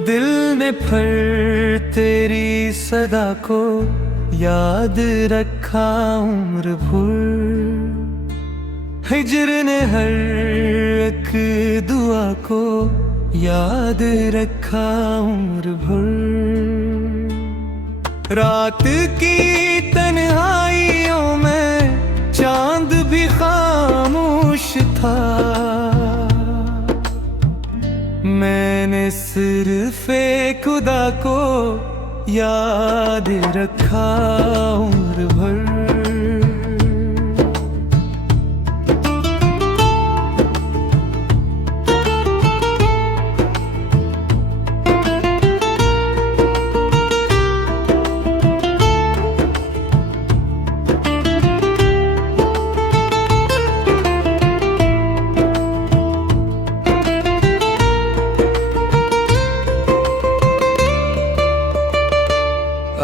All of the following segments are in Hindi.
दिल ने फिर तेरी सदा को याद रखा उम्र भर। हिज्र ने हर एक दुआ को याद रखा उम्र भर। रात की तन्हाइयों में चांद भी खामोश था। मैंने सिर्फ एक खुदा को याद रखा उम्र भर।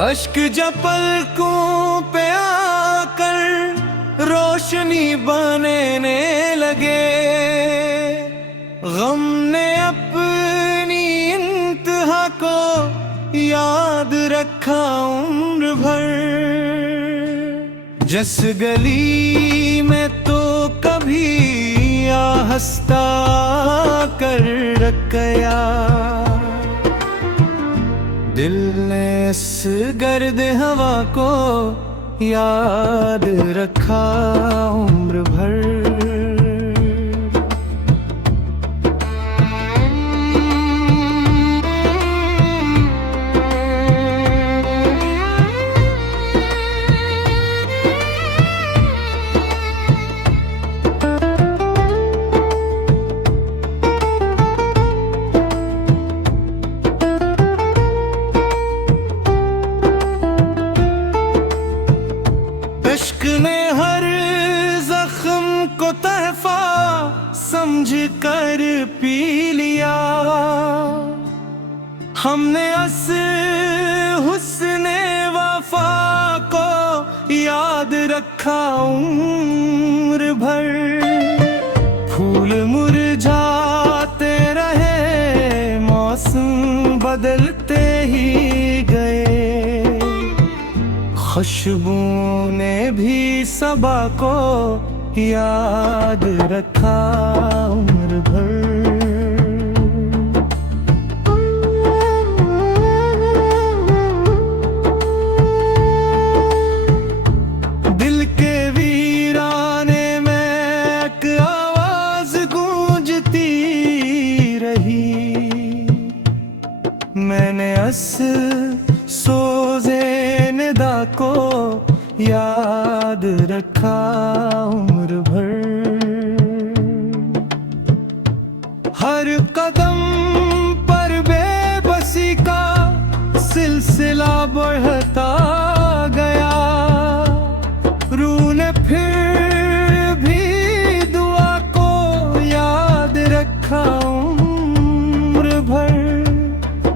अश्क जब पलकों पे आकर रोशनी बनने लगे, गम ने अपनी इंतहा को याद रखा उम्र भर। जिस गली में तो कभी हंसता कर रख गया, दिल ने इस गर्द हवा को याद रखा उम्र भर। इश्क ने हर जख्म को तहफा समझ कर पी लिया। हमने हुस्ने वफा को याद रखा उम्र भर। फूल मुरझाते रहे, मौसम बदलते ही गए, खुशबू ने भी सबा को याद रखा उम्र भर। दिल के वीराने में एक आवाज गूंजती रही। मैंने सोजे निदा को याद रखा उम्र भर। हर कदम पर बेबसी का सिलसिला बढ़ता गया। रूह ने फिर भी दुआ को याद रखा उम्र भर।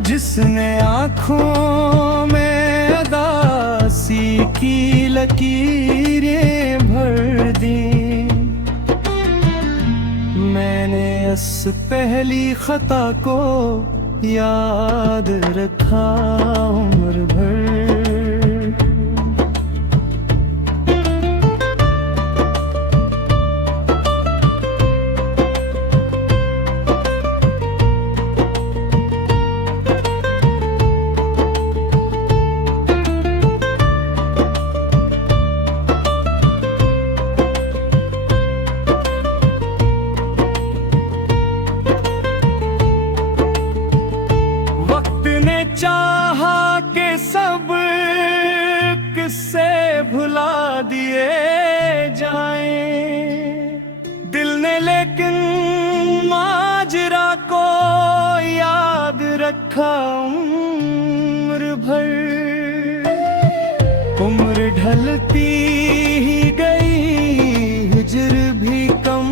जिसने आँखों में अदासी की लकीरें भर दी, मैंने इस पहली खता को याद रखा उम्र भर। चाहा के सब किस्से भुला दिए जाएं, दिल ने लेकिन माजरा को याद रखा उम्र भर। उम्र ढलती ही गई, हिज्र भी कम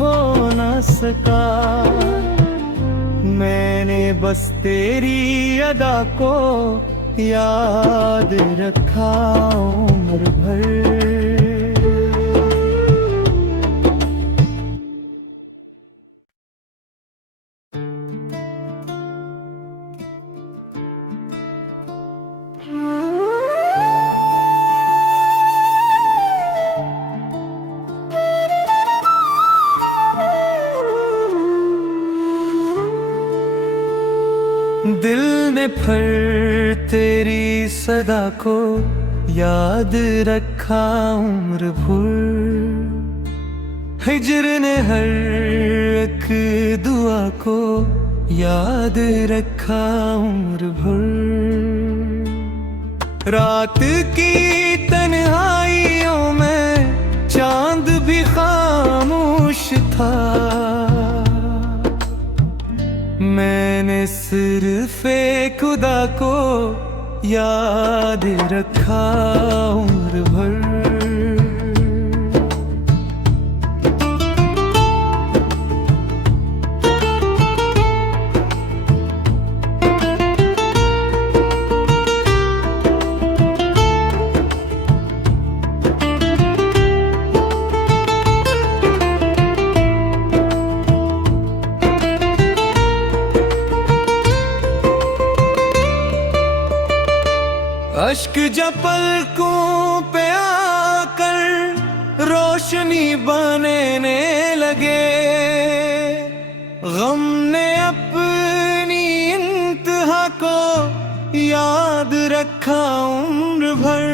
हो न सका। मैंने बस तेरी अदा को याद रखा उम्र भर। दिल ने फिर तेरी सदा को याद रखा उम्र भर। हिज्र ने हर एक दुआ को याद रखा उम्र भर। रात की तन्हाइयों में चांद भी खामोश था। मैंने सिर्फ एक खुदा को याद रखा उम्र भर। अश्क जब पलकों पे आकर रोशनी बनने लगे, गम ने अपनी इंतहा को याद रखा उम्र भर।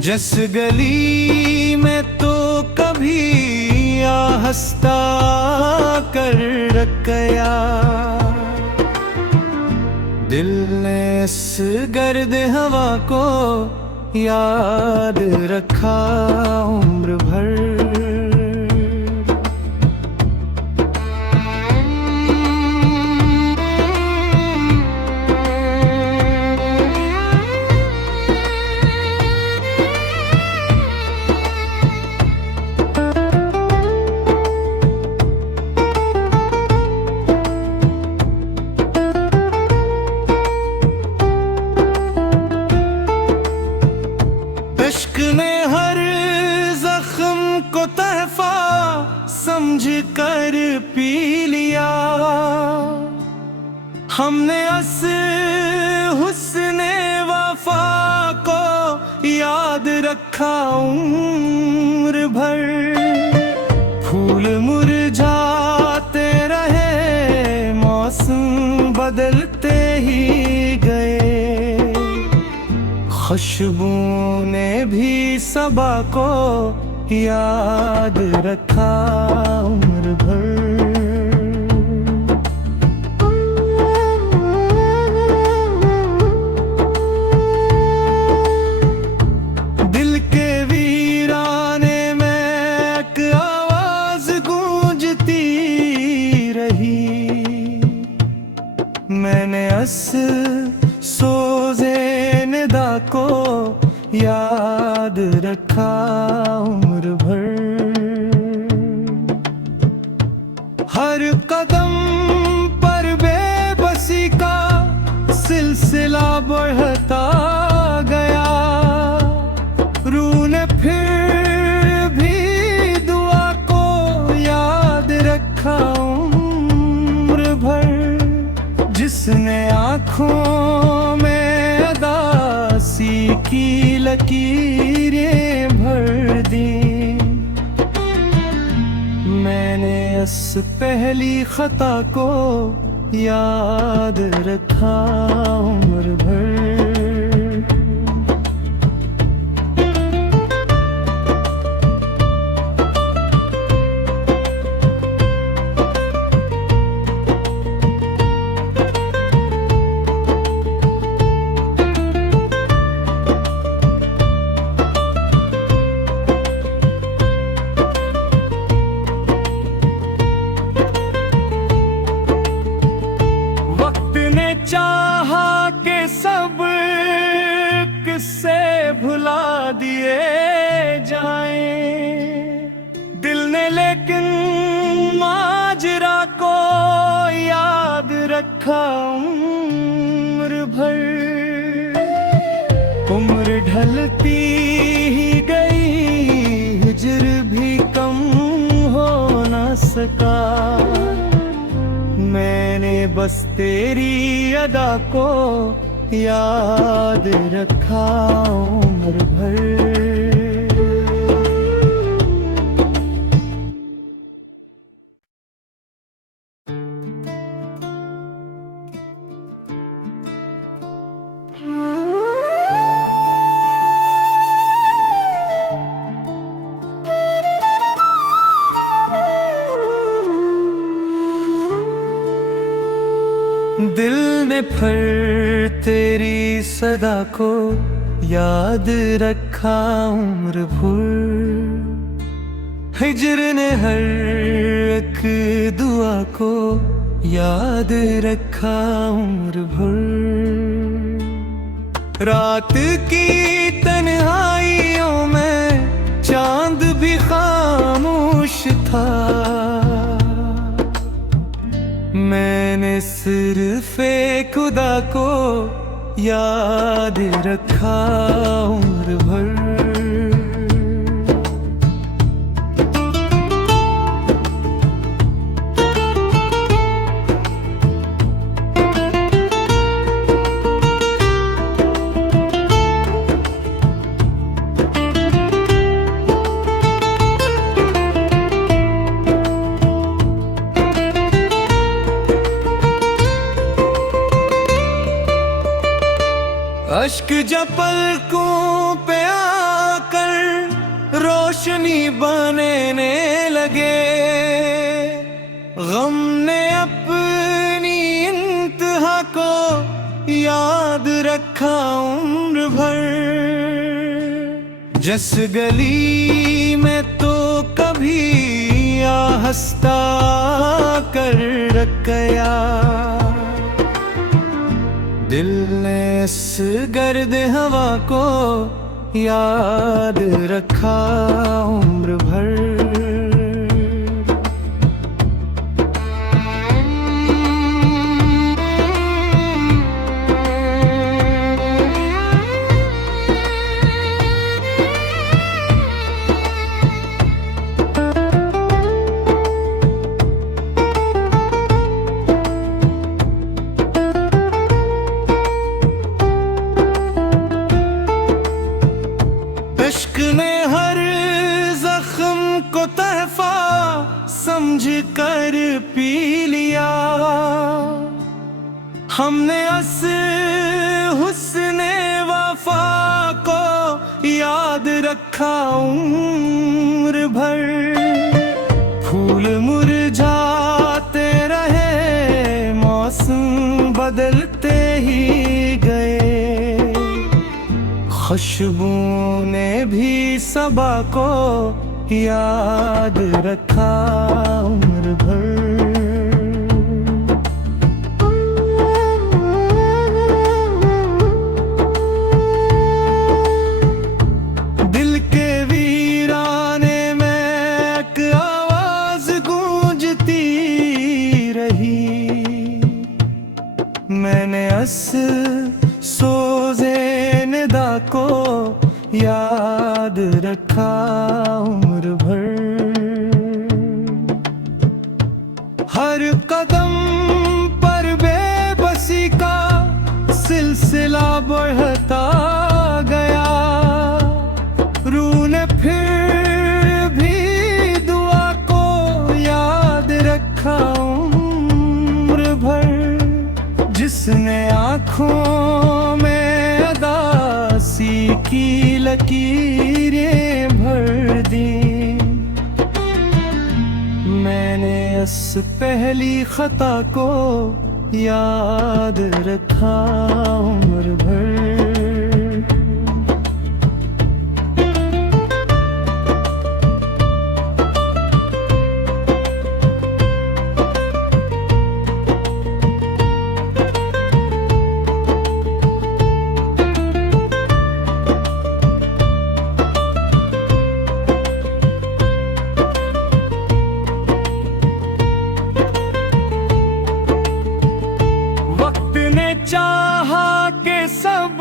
जिस गली में तो कभी हंसता कर रख गया, दिल ने इस गर्द हवा को याद रखा उम्र भर। इश्क ने हर जख्म को तहफा समझ कर पी लिया। हमने हुस्ने वफा को याद रखा उम्र भर। फूल मुरझाते रहे, मौसम बदलते ही गए, खुशबू ने भी सबा को याद रखा उम्र भर। दिल के वीराने में एक आवाज गूंजती रही। मैंने सोजे निदा को याद रखा उम्र भर। हर कदम पर बेबसी का सिलसिला बढ़ता गया। रूह ने फिर भी दुआ को याद रखा उम्र भर। जिसने आँखों में अदासी की लकीरें भर दी, मैंने इस पहली खता को याद रखा उम्र भर। चाहा के सब किस्से भुला दिए जाएं, दिल ने लेकिन माजरा को याद रखा उम्र भर। उम्र ढलती ही गई, हिज्र भी कम हो न सका। मैंने बस तेरी अदा को याद रखा उम्र भर। दिल ने फिर तेरी सदा को याद रखा उम्र भर। हिज्र ने हर एक दुआ को याद रखा उम्र भर। रात की तन्हाइयों में चांद भी खामोश था। मैंने सिर्फ एक खुदा को याद रखा उम्र भर। अश्क जब पलकों पे आकर रोशनी बनने लगे, गम ने अपनी इंतहा को याद रखा उम्र भर। जिस गली में तो कभी हंसता कर रख गया, दिल ने इस गर्द हवा को याद रखा उम्र भर। इश्क ने हर जख्म को तहफा समझ कर पी लिया। हमने हुस्ने वफा को याद रखा उम्र भर। फूल मुरझाते रहे, मौसम बदलते ही गए, खुशबू ने भी सबा को याद रखा उम्र भर। दिल के वीराने में एक आवाज गूंजती रही। मैंने सोजे निदा को याद रखा उम्र भर। हर कदम पर बेबसी का सिलसिला बढ़ता गया। रूह ने फिर भी दुआ को याद रखा उम्र भर। जिसने आँखों में अदासी की लकीरें भर दी, मैंने इस पहली खता को याद रखा उम्र भर। चाहा के सब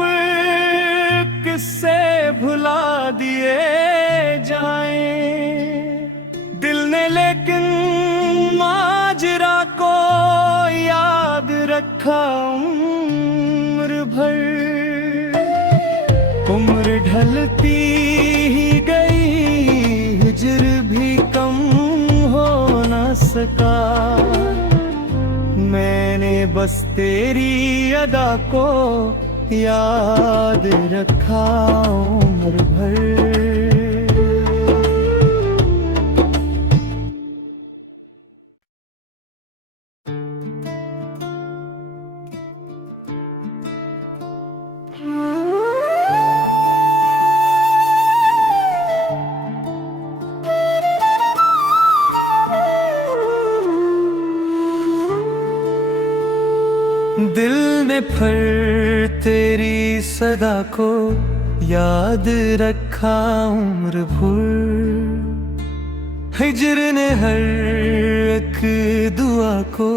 किस्से भुला दिए जाएं, दिल ने लेकिन माजरा को याद रखा उम्र भर। उम्र ढलती ही गई, हिज्र भी कम हो न सका। मैंने बस तेरी अदा को याद रखा उम्र भर। दिल ने फिर तेरी सदा को याद रखा उम्र भर। हिज्र ने हर एक दुआ को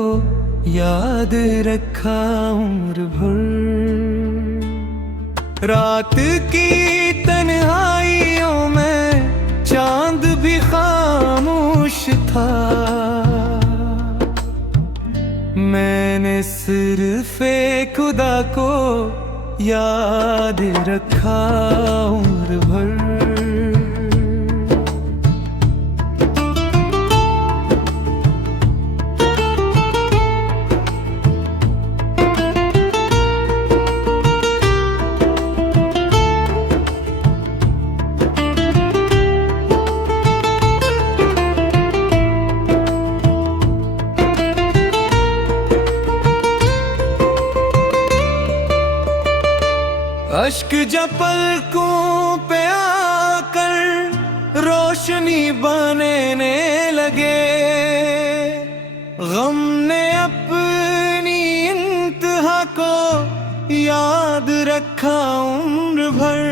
याद रखा उम्र भर। रात की तन्हाइयों में चांद भी खामोश था। मैंने सिर्फ एक खुदा को याद रखा उम्र भर। अश्क जब पलकों पे आकर रोशनी बनने लगे, गम ने अपनी इंतहा को याद रखा उम्र भर।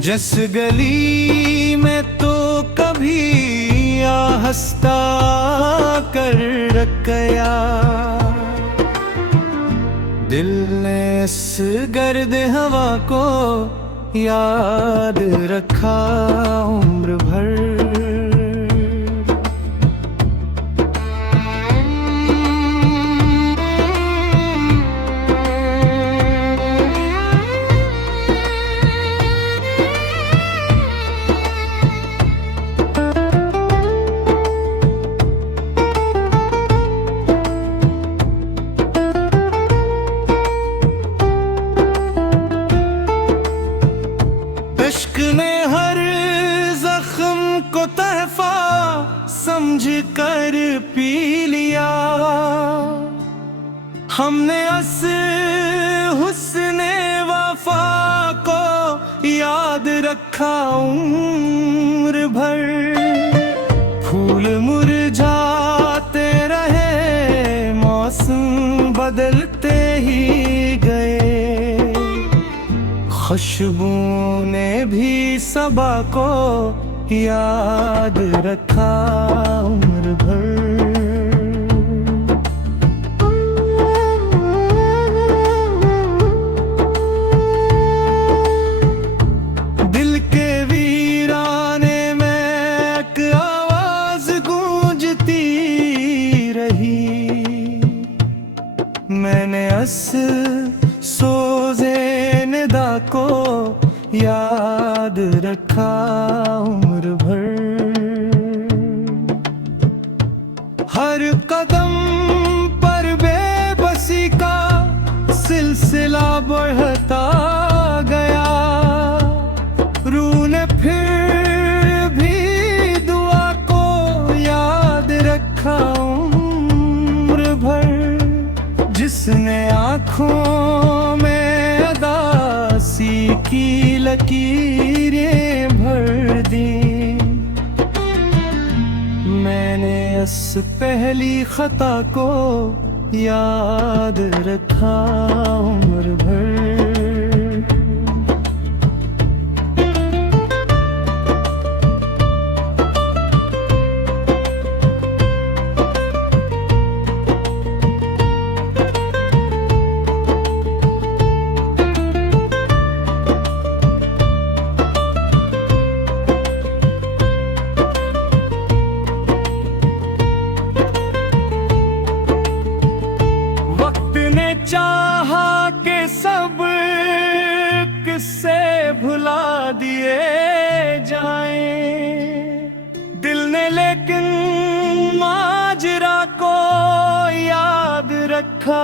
जिस गली में तो कभी हंसता कर रख गया, दिल ने इस गर्द हवा को याद रखा उम्र भर। इश्क ने हर जख्म को तहफा समझ कर पी लिया। हमने हुस्ने वफा को याद रखा उम्र भर। फूल मुरझाते रहे, मौसम बदलते ही गए, खुशबू ने भी सबा को याद रखा उम्र भर। दिल के वीराने में एक आवाज गूंजती रही। मैंने सोजे निदा को याद रखा उम्र भर। हर कदम पर बेबसी का सिलसिला बढ़ता गया। रूह ने फिर भी दुआ को याद रखा उम्र भर। जिसने आँखों में अदासी की लकीरें भर दी, मैंने इस पहली खता को याद रखा उम्र भर। चाहा के सब किस्से भुला दिए जाएं, दिल ने लेकिन माजरा को याद रखा।